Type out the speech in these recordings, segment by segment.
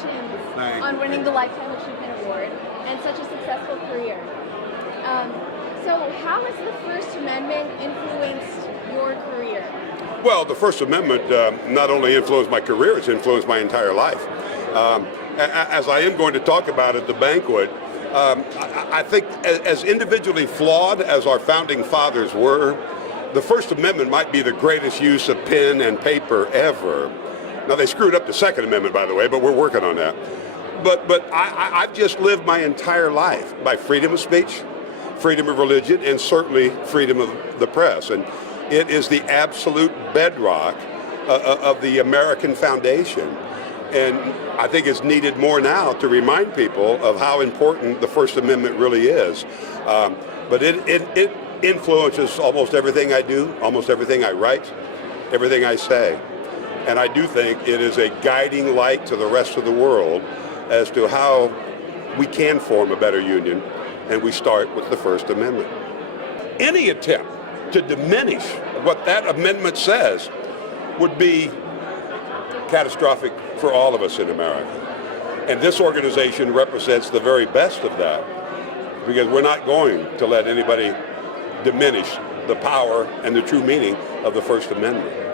congratulations on winning the Lifetime Achievement Award and such a successful career. So how has the First Amendment influenced your career? Well, the First Amendment not only influenced my career, it's influenced my entire life. As I am going to talk about at the banquet, I think as individually flawed as our founding fathers were, the First Amendment might be the greatest use of pen and paper ever. Now, they screwed up the Second Amendment, by the way, but we're working on that. But I've just lived my entire life by freedom of speech, freedom of religion, and certainly freedom of the press. And it is the absolute bedrock of the American foundation. And I think it's needed more now to remind people of how important the First Amendment really is. But it influences almost everything I do, almost everything I write, everything I say. And I do think it is a guiding light to the rest of the world as to how we can form a better union, and we start with the First Amendment. Any attempt to diminish what that amendment says would be catastrophic for all of us in America. And this organization represents the very best of that, because we're not going to let anybody diminish the power and the true meaning of the First Amendment.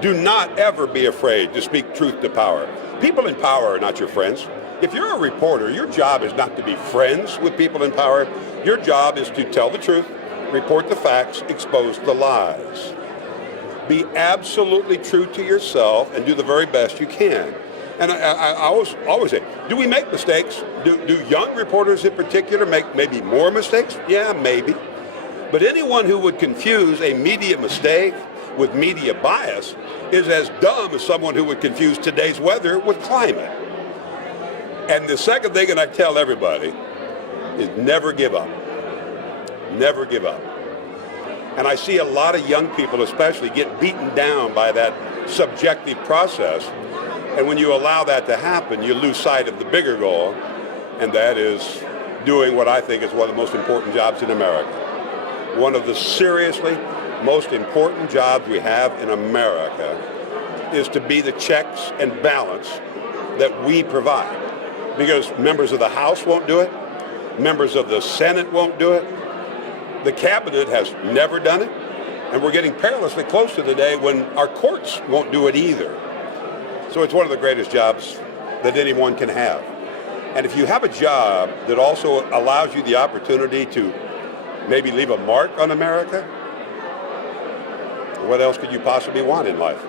Do not ever be afraid to speak truth to power. People in power are not your friends. If you're a reporter, your job is not to be friends with people in power. Your job is to tell the truth, report the facts, expose the lies. Be absolutely true to yourself and do the very best you can. And I always say, do we make mistakes? Do young reporters in particular make maybe more mistakes? Yeah, maybe. But anyone who would confuse a media mistake with media bias is as dumb as someone who would confuse today's weather with climate. And the second thing that I tell everybody is never give up. Never give up. And I see a lot of young people especially get beaten down by that subjective process. And when you allow that to happen, you lose sight of the bigger goal, and that is doing what I think is one of the most important jobs in America. One of the seriously most important jobs we have in America is to be the checks and balance that we provide. Because members of the House won't do it, members of the Senate won't do it, the cabinet has never done it, and we're getting perilously close to the day when our courts won't do it either. So it's one of the greatest jobs that anyone can have. And if you have a job that also allows you the opportunity to maybe leave a mark on America, what else could you possibly want in life?